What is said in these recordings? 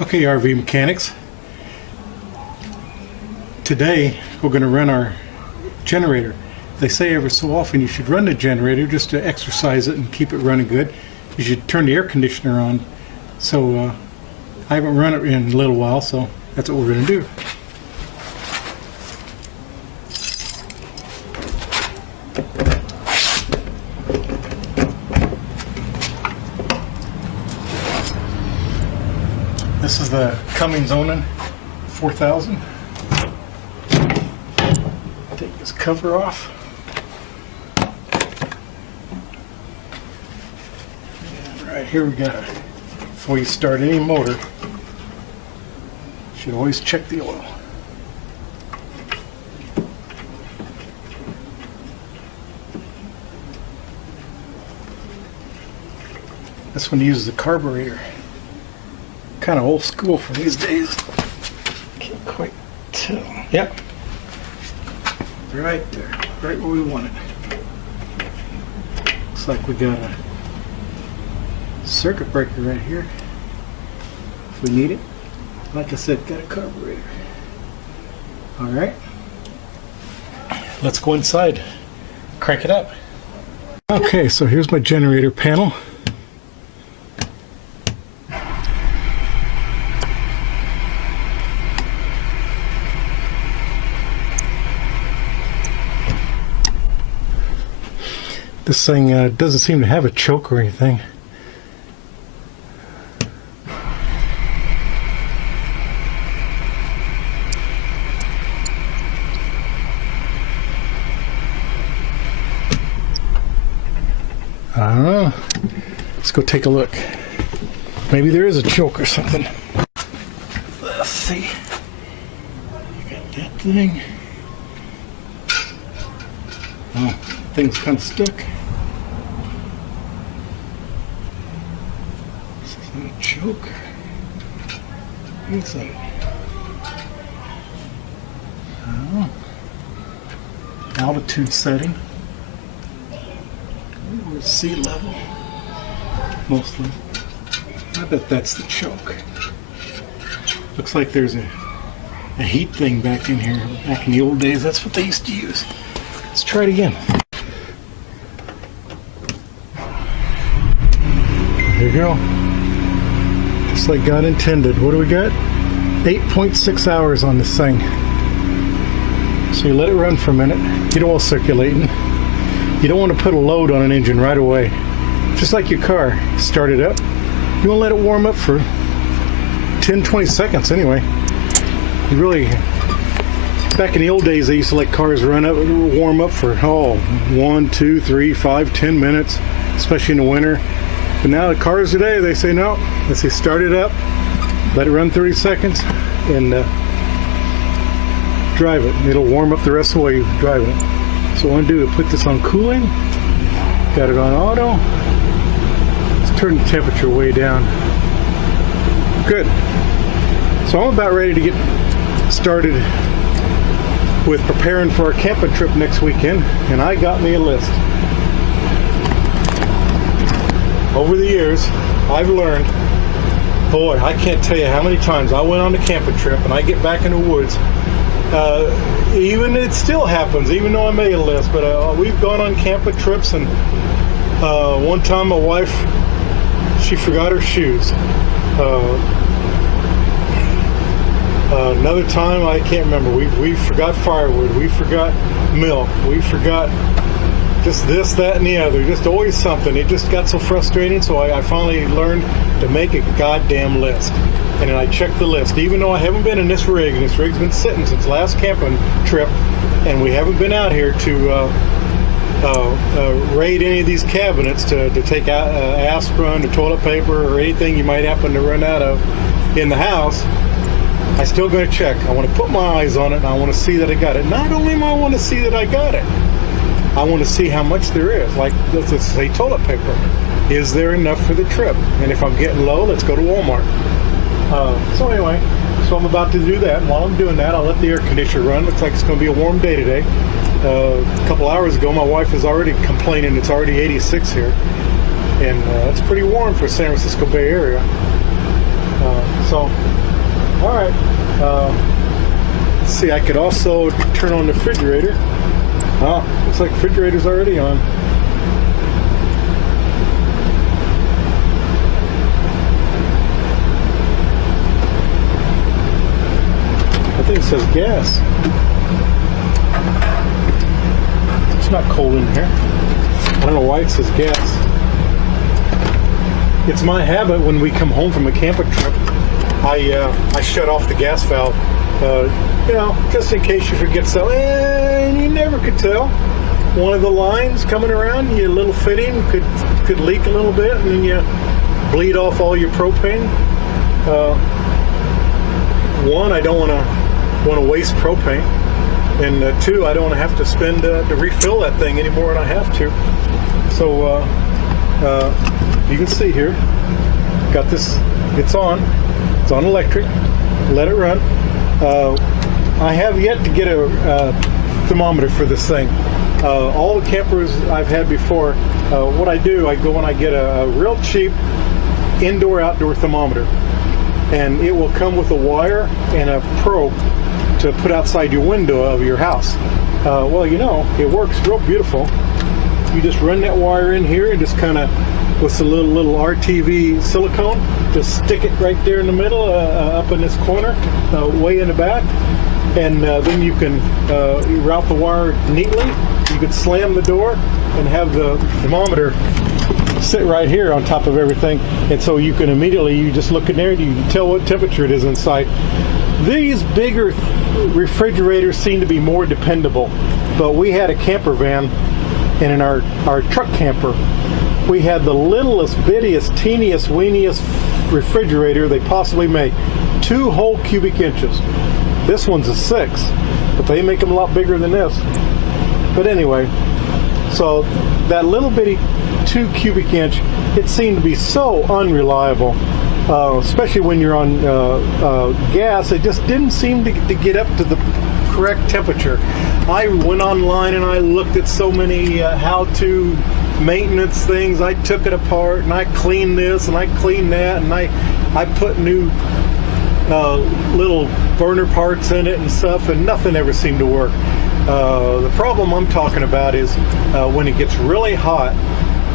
Okay, RV mechanics. Today we're going to run our generator. They say every so often you should run the generator just to exercise it and keep it running good. You should turn the air conditioner on. So I haven't run it in a little while, so that's what we're going to do. This is the Cummins ONAN 4000. Take this cover off. And right here we got it. Before you start any motor, you should always check the oil. This one uses the carburetor. Kind of old school for these days. Can't quite tell. Yep. Right there. Right where we want it. Looks like we got a circuit breaker right here. If we need it. Like I said, got a carburetor. Alright. Let's go inside. Crank it up. Okay, so here's my generator panel. This thing doesn't seem to have a choke or anything. I don't know. Let's go take a look. Maybe there is a choke or something. Let's see. You got that thing. Oh, thing's kind of stuck. A choke. What's that? Oh. Altitude setting. We're sea level. Mostly. I bet that's the choke. Looks like there's a heat thing back in here. Back in the old days, that's what they used to use. Let's try it again. There you go. Just like God intended. What do we got? 8.6 hours on this thing. So you let it run for a minute. Get oil circulating. You don't want to put a load on an engine right away. Just like your car. Start it up. You want to let it warm up for 10-20 seconds anyway. You really... Back in the old days, they used to let cars warm up for 1, 2, 3, 5, 10 minutes, especially in the winter. But now the cars today, they say no. They say start it up, let it run 30 seconds, and drive it. It'll warm up the rest of the way you're driving it. So what I want to do is put this on cooling. Got it on auto. Let's turn the temperature way down. Good. So I'm about ready to get started with preparing for our camping trip next weekend, and I got me a list. Over the years, I've learned, boy, I can't tell you how many times I went on a camping trip and I get back in the woods. Even it still happens, even though I made a list, but we've gone on camping trips, and one time my wife, she forgot her shoes. Another time, I can't remember, we forgot firewood, we forgot milk, we forgot just this, that, and the other. Just always something. It just got so frustrating, so I finally learned to make a goddamn list. And then I checked the list. Even though I haven't been in this rig, and this rig's been sitting since last camping trip, and we haven't been out here to raid any of these cabinets to take out aspirin, or toilet paper, or anything you might happen to run out of in the house, I still going to check. I want to put my eyes on it, and I want to see that I got it. Not only do I want to see that I got it, I want to see how much there is. Like, let's say toilet paper. Is there enough for the trip? And if I'm getting low, let's go to Walmart. So anyway, so I'm about to do that. And while I'm doing that, I'll let the air conditioner run. Looks like it's going to be a warm day today. A couple hours ago, my wife was already complaining it's already 86 here. And it's pretty warm for San Francisco Bay Area. All right. Let's see, I could also turn on the refrigerator. Oh, looks like the refrigerator's already on. I think it says gas. It's not cold in here. I don't know why it says gas. It's my habit when we come home from a camping trip, I shut off the gas valve, just in case you forget something. And you never could tell. One of the lines coming around, your little fitting could leak a little bit, and then you bleed off all your propane. One, I don't want to waste propane, and two, I don't want to have to spend to refill that thing any more than I have to. So you can see here, got this. It's on electric. Let it run. I have yet to get a thermometer for this thing. All the campers I've had before, what I do, I go and I get a real cheap indoor-outdoor thermometer, and it will come with a wire and a probe to put outside your window of your house. Well, it works real beautiful. You just run that wire in here and just kind of, with a little RTV silicone, just stick it right there in the middle, up in this corner, way in the back, and then you can route the wire neatly. You could slam the door and have the thermometer sit right here on top of everything, and so you can immediately, you just look in there and you can tell what temperature it is inside. These bigger refrigerators seem to be more dependable, but we had a camper van, and in our truck camper, we had the littlest, bittiest, teeniest, weeniest refrigerator they possibly make. 2 whole cubic inches. This one's a 6, but they make them a lot bigger than this. But anyway, so that little bitty 2 cubic inch, it seemed to be so unreliable, especially when you're on gas. It just didn't seem to get up to the correct temperature. I went online and I looked at so many how-to maintenance things. I took it apart and I cleaned this and I cleaned that, and I put new little burner parts in it and stuff, and nothing ever seemed to work. The problem I'm talking about is when it gets really hot,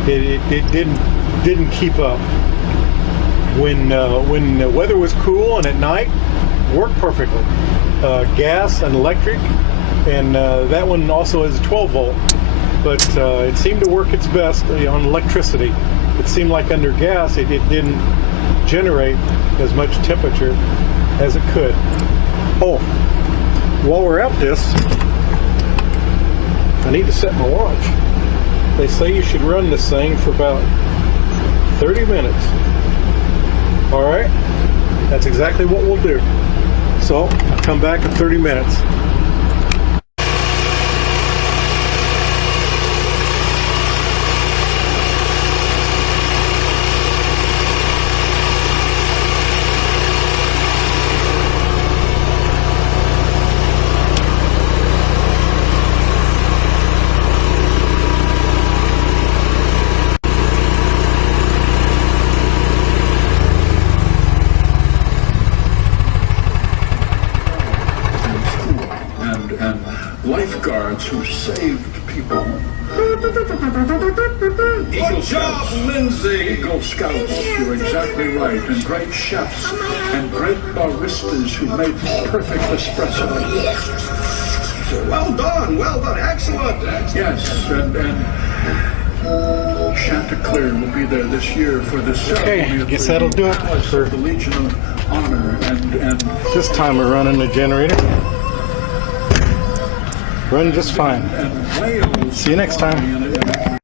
it didn't keep up. When the weather was cool and at night, worked perfectly. Gas and electric, and that one also has a 12 volt. But it seemed to work its best on electricity. It seemed like under gas, it didn't generate as much temperature as it could. Oh, while we're at this, I need to set my watch. They say you should run this thing for about 30 minutes. All right, that's exactly what we'll do. So I'll come back in 30 minutes. Lifeguards who saved people. Good job, Lindsay! Eagle Scouts, you're exactly right. And great chefs and great baristas who made perfect espresso. Well done, excellent. Yes, and Chanticleer will be there this year for the ceremony. Okay, I guess that'll do it for the Legion of Honor. And this time we're running the generator. Run just fine. and Wales. See you next time.